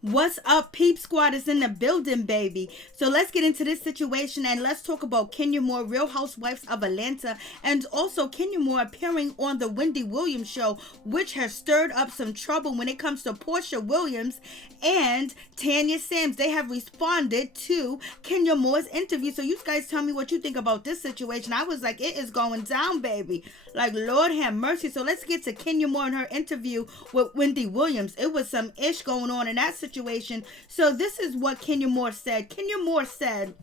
What's up, Peep Squad is in the building, baby. So let's get into this situation and let's talk about Kenya Moore, Real Housewives of Atlanta, and also Kenya Moore appearing on the Wendy Williams show, which has stirred up some trouble when it comes to Porsha Williams and Tanya Sam. They have responded to Kenya Moore's interview. So you guys tell me what you think about this situation. I was like, it is going down, baby. Like, Lord have mercy. So let's get to Kenya Moore and her interview with Wendy Williams. It was some ish going on in that situation. So this is what Kenya Moore said. Kenya Moore said,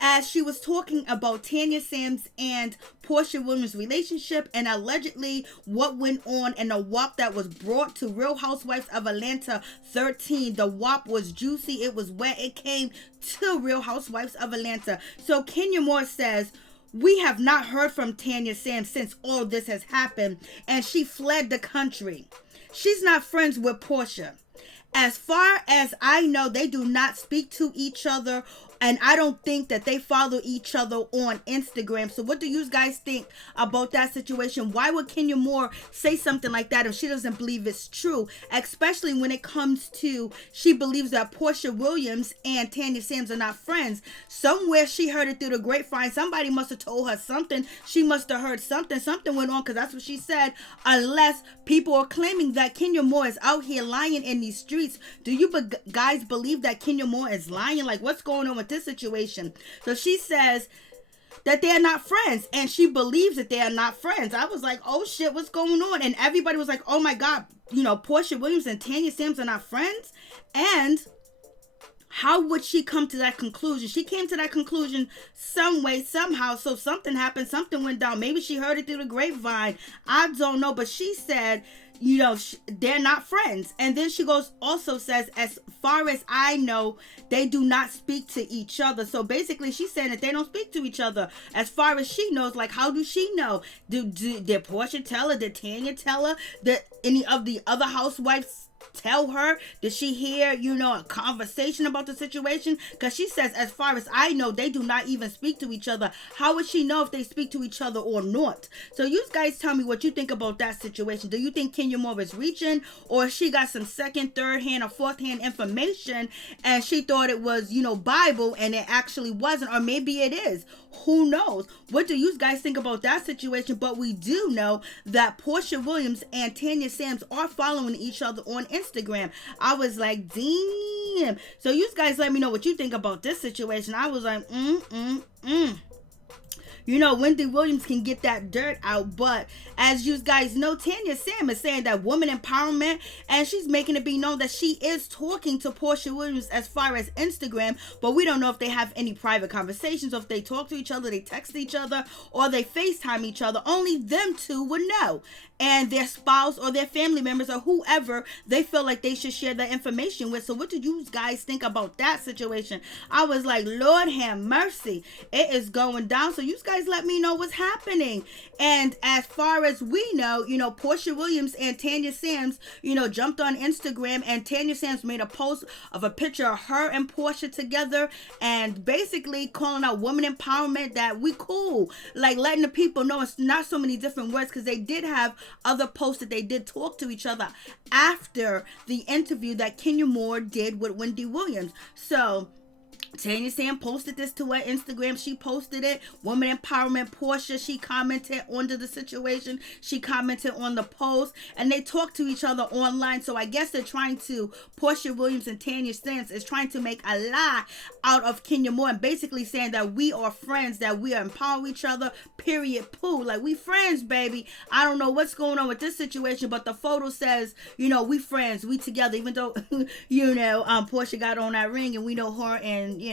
as she was talking about Tanya Sam's and Porsha Williams' relationship and allegedly what went on and the WAP that was brought to Real Housewives of Atlanta 13. The WAP was juicy. It was wet. It came to Real Housewives of Atlanta. So Kenya Moore says, we have not heard from Tanya Sam since all this has happened, and she fled the country. She's not friends with Porsha. As far as I know, they do not speak to each other, and I don't think that they follow each other on Instagram. So what do you guys think about that situation? Why would Kenya Moore say something like that if she doesn't believe it's true? Especially when it comes to, she believes that Porsha Williams and Tanya Sam are not friends. Somewhere she heard it through the grapevine. Somebody must have told her something. She must have heard something. Something went on, because that's what she said. Unless people are claiming that Kenya Moore is out here lying in these streets. Do you guys believe that Kenya Moore is lying? Like, what's going on with this situation? So she says that they're not friends, and she believes that they are not friends. I was like, oh shit, what's going on? And everybody was like, oh my god, Porsha Williams and Tanya Sam are not friends. And how would she come to that conclusion? She came to that conclusion some way, somehow. So something happened, something went down. Maybe she heard it through the grapevine. I don't know, but she said, they're not friends. And then she also says, as far as I know, they do not speak to each other. So basically she's saying that they don't speak to each other. As far as she knows, like, how does she know? Did Porsha tell her? Did Tanya tell her? Did any of the other housewives tell her? Did she hear, a conversation about the situation? Because she says, as far as I know, they do not even speak to each other. How would she know if they speak to each other or not? So you guys tell me what you think about that situation. Do you think Kenya Moore is reaching, or she got some second, third hand, or fourth hand information and she thought it was, Bible, and it actually wasn't? Or maybe it is. Who knows? What do you guys think about that situation? But we do know that Porsha Williams and Tanya Sam are following each other on Instagram. I was like, damn. So you guys let me know what you think about this situation. I was like, Wendy Williams can get that dirt out, but as you guys know, Tanya Sam is saying that woman empowerment, and she's making it be known that she is talking to Porsha Williams as far as Instagram, but we don't know if they have any private conversations, or if they talk to each other, they text each other, or they FaceTime each other. Only them two would know. And their spouse or their family members or whoever they feel like they should share that information with. So what do you guys think about that situation? I was like, Lord have mercy. It is going down. So you guys let me know what's happening. And as far as we know, Porsha Williams and Tanya Sam, jumped on Instagram, and Tanya Sam made a post of a picture of her and Porsha together, and basically calling out woman empowerment, that we cool. Like, letting the people know it's not so many different words, because they did have other posts that they did talk to each other after the interview that Kenya Moore did with Wendy Williams. So Tanya Sam posted this to her Instagram. She posted it. Woman empowerment. Porsha, she commented under the situation. She commented on the post, and they talked to each other online. So I guess they're trying to, Porsha Williams and Tanya Stand is trying to make a lie out of Kenya Moore, and basically saying that we are friends, that we empower each other, period, poo. Like, we friends, baby. I don't know what's going on with this situation, but the photo says, we friends, we together, even though, Porsha got on that ring, and we know her and,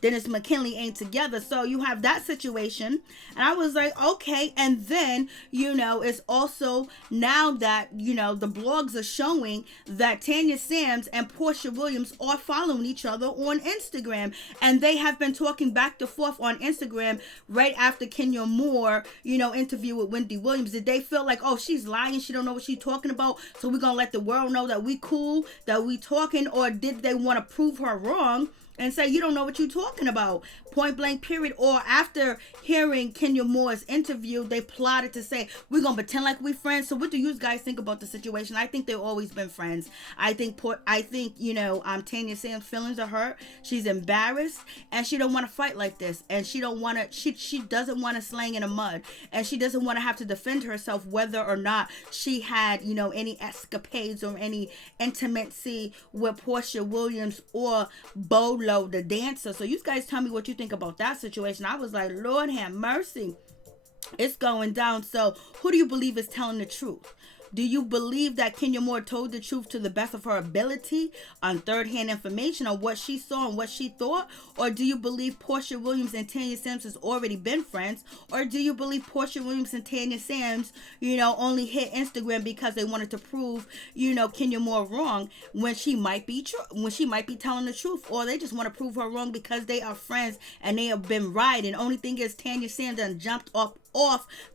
Dennis McKinley ain't together. So you have that situation. And I was like, okay. And then, it's also now that, the blogs are showing that Tanya Sam and Porsha Williams are following each other on Instagram. And they have been talking back to forth on Instagram right after Kenya Moore, interview with Wendy Williams. Did they feel like, oh, she's lying, she don't know what she's talking about, so we're going to let the world know that we cool, that we talking? Or did they want to prove her wrong and say, you don't know what you're talking about? point blank period, or after hearing Kenya Moore's interview, they plotted to say, we're gonna pretend like we friends. So what do you guys think about the situation? I think they've always been friends. I think Tanya Sam's feelings are hurt. She's embarrassed, and she don't want to fight like this, and she doesn't want to slang in the mud, and she doesn't want to have to defend herself whether or not she had any escapades or any intimacy with Porsha Williams or Bolo the dancer. So you guys tell me what you think about that situation. I was like, Lord have mercy, it's going down. So who do you believe is telling the truth? Do you believe that Kenya Moore told the truth to the best of her ability on third-hand information on what she saw and what she thought? Or do you believe Porsha Williams and Tanya Sam has already been friends? Or do you believe Porsha Williams and Tanya Sam, only hit Instagram because they wanted to prove, Kenya Moore wrong when she might be when she might be telling the truth? Or they just want to prove her wrong because they are friends and they have been riding. Only thing is Tanya Sam done jumped off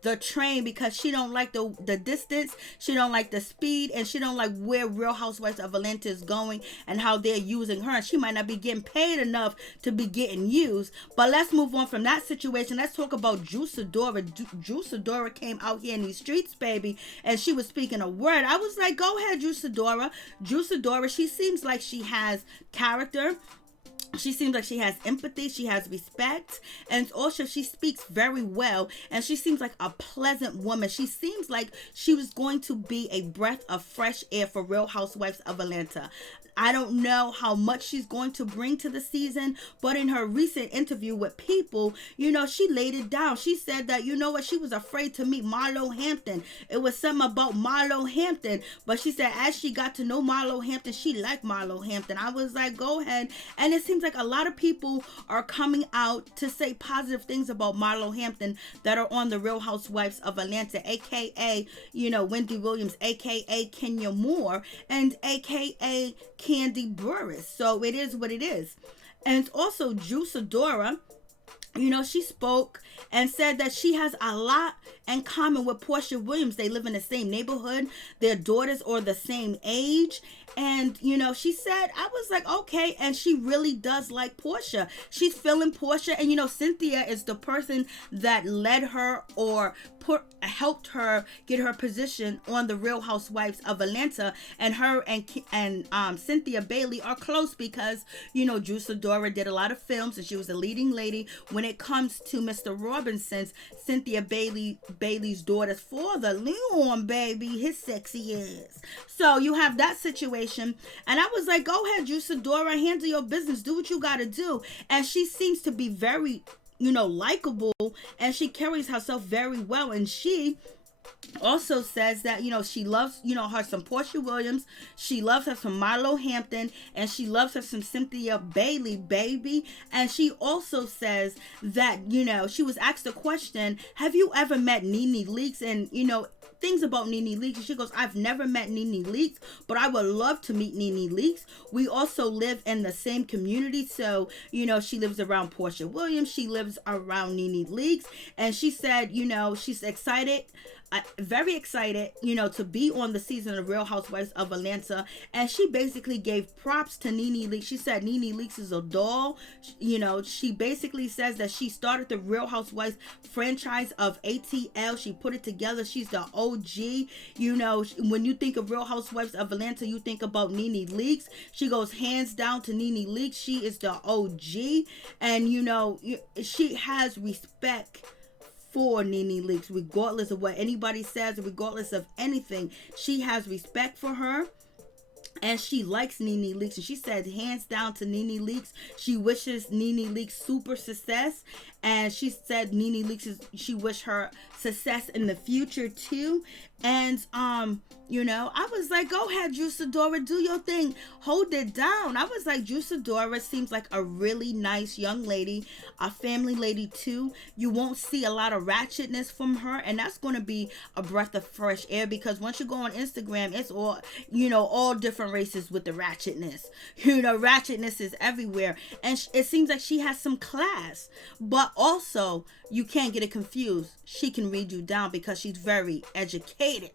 the train because she don't like the distance, she don't like the speed, and she don't like where Real Housewives of Atlanta is going and how they're using her. And she might not be getting paid enough to be getting used. But let's move on from that situation. Let's talk about Sidora. Sidora came out here in these streets, baby, and she was speaking a word. I was like, go ahead, Sidora. Sidora, she seems like she has character. She seems like she has empathy, she has respect, and also she speaks very well, and she seems like a pleasant woman. She seems like she was going to be a breath of fresh air for Real Housewives of Atlanta. I don't know how much she's going to bring to the season, but in her recent interview with People, she laid it down. She said that, she was afraid to meet Marlo Hampton. It was something about Marlo Hampton, but she said as she got to know Marlo Hampton, she liked Marlo Hampton. I was like, go ahead. And it seems like a lot of people are coming out to say positive things about Marlo Hampton that are on the Real Housewives of Atlanta, aka, Wendy Williams, aka Kenya Moore, and aka Candy Burris. So it is what it is. And also Sidora, she spoke and said that she has a lot in common with Porsha Williams. They live in the same neighborhood. Their daughters are the same age. And, she said, I was like, okay. And she really does like Porsha. She's feeling Porsha. And, Cynthia is the person that led her or helped her get her position on the Real Housewives of Atlanta. And her and Cynthia Bailey are close because, Sidora did a lot of films and she was a leading lady when it comes to Mr. Robinson's, Cynthia Bailey's daughter's father, Leon, baby, his sexy ass. So you have that situation. And I was like, go ahead, Sidora, handle your business, do what you gotta do. And she seems to be very, likable, and she carries herself very well. And she also says that, she loves, her some Porsha Williams, she loves her some Marlo Hampton, and she loves her some Cynthia Bailey, baby. And she also says that, she was asked a question, have you ever met NeNe Leakes? And, things about NeNe Leakes. And she goes, I've never met NeNe Leakes, but I would love to meet NeNe Leakes. We also live in the same community. So, she lives around Porsha Williams. She lives around NeNe Leakes. And she said, she's excited. Very excited, to be on the season of Real Housewives of Atlanta. And she basically gave props to NeNe Leakes. She said NeNe Leakes is a doll. She basically says that she started the Real Housewives franchise of ATL. She put it together. She's the OG. When you think of Real Housewives of Atlanta, you think about NeNe Leakes. She goes hands down to NeNe Leakes. She is the OG. And, she has respect for NeNe Leakes, regardless of what anybody says, regardless of anything. She has respect for her, and she likes NeNe Leakes. And she said hands down to NeNe Leakes, she wishes NeNe Leakes super success. And she said NeNe Leakes she wished her success in the future too. And I was like, go ahead, Sidora, do your thing, hold it down. I was like, Sidora seems like a really nice young lady, a family lady too. You won't see a lot of ratchetness from her, and that's going to be a breath of fresh air, because once you go on Instagram, it's all all different different races with the ratchetness. You know, ratchetness is everywhere. And it seems like she has some class. But also, you can't get it confused. She can read you down because she's very educated.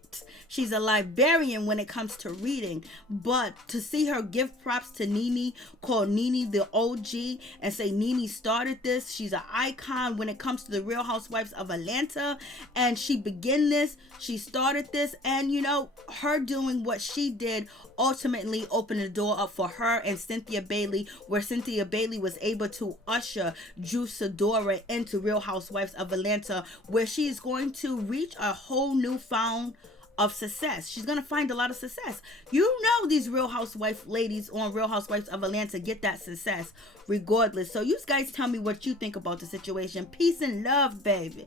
She's a librarian when it comes to reading. But to see her give props to NeNe, call NeNe the OG, and say NeNe started this. She's an icon when it comes to the Real Housewives of Atlanta. And she began this. She started this. And, you know, her doing what she did ultimately opened the door up for her and Cynthia Bailey, where Cynthia Bailey was able to usher Sidora into Real Housewives of Atlanta, where she is going to reach a whole new found of success. She's going to find a lot of success. You know, these Real Housewife ladies on Real Housewives of Atlanta get that success regardless. So you guys tell me what you think about the situation. Peace and love, baby.